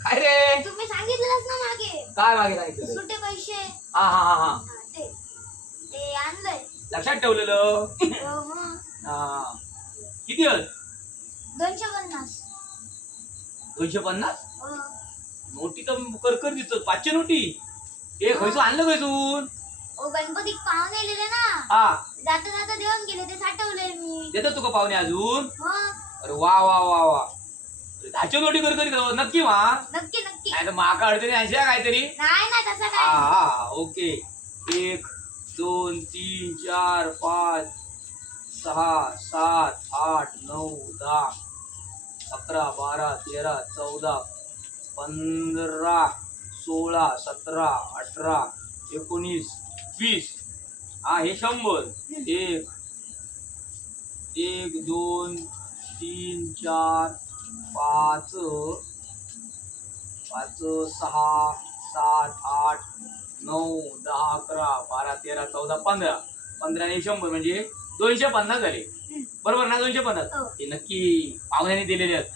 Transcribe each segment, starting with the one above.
काय रे तुम्ही सांगितलंच ना मागे. काय मागे सांगितलं सुटे पैसे. हा हा हा हा. हा, ते. ते आणलंय. लक्षात ठेवलेलं. हो, मग. हा. किती आहेत? दोनशे पन्नास. दोनशे पन्नास? हो. नोटी तर करकर दिसत पाचशे नोटी? ए खयसून आणलं खयसून ओ गणपतीक पाहुणे आलेले ना? हा. जाता जाता देऊन गेले ते साठवले मी. देतात तुका पाहुणे अजून? हो. अरे वा वा वा वा. दहाशे नोटी कर करीत आहोत. नक्की वा नक्की नक्की. नाही तर माका अडचणी ऐंशी आहे काहीतरी. नाही ना तसं हा काय हा ओके. एक दोन तीन चार पाच सहा सात आठ नऊ दहा अकरा बारा तेरा चौदा पंधरा सोळा सतरा अठरा एकोणीस वीस. हा हे शंभर. एक एक दोन तीन चार पाच पाच सहा सात आठ नऊ दहा अकरा बारा तेरा चौदा पंधरा. पंधरा आणि शंभर म्हणजे दोनशे पन्नास झाले. बरोबर ना दोनशे पन्नास? हो. हे नक्की पाहुण्याने दिलेले आहेत.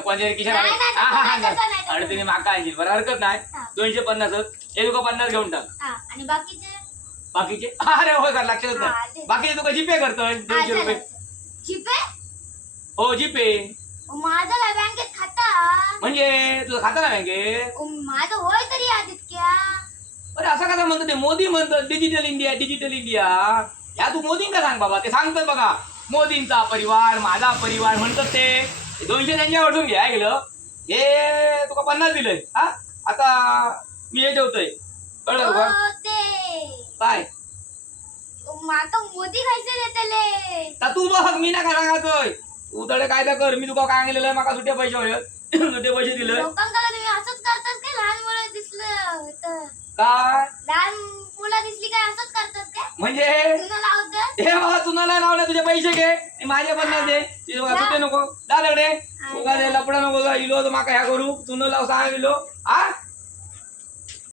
कोणत्या अडचणी माका आणशील. बरं हरकत नाही. दोनशे पन्नास हे तुका पन्नास घेऊन टाक. आणि बाकीचे? बाकीचे? अरे कर हा, नाही ते- बाकीचे तुका जीपे करतोय? दोनशे रुपये. चिपे हो जीपे. माझं काय बँकेत खाता? म्हणजे तुझं खाता ना बँकेत माझं होय तरी आदित्या अरे असं कसा म्हणतो ते? मोदी म्हणतात डिजिटल इंडिया डिजिटल इंडिया ह्या तू मोदींका सांग बाबा? ते सांगतात बघा. मोदींचा परिवार माझा परिवार म्हणतात ते. दोनशे त्यांच्याकडून घ्या गेलं. हे तुका पन्नास दिलंय. हा? आता मी हे ठेवतोय. कळलं का काय? माका मोदी खायचे देतले. तू बघ मी ना काय सांगायचोय तू तडे कायदा कर मी तुका काय आणलेलं माका सुट्टे पैसे हवे सुट्टे पैसे दिले. लोकांकडे तुम्ही असंच करतास काय? लहान मुलं दिसलं तर. काय? लहान मुलं दिसली काय असंच करतास काय? म्हणजे? तुला लावतास? हे बाबा तुला नाही लावलं तुझे पैसे घे. आणि माझे पन्नास दे. तुझे बघा सुट्टे नको. दगडे तुका दे लपडा नको इलो तर माका ह्या करू. तू न लाव सांग इलो. हा?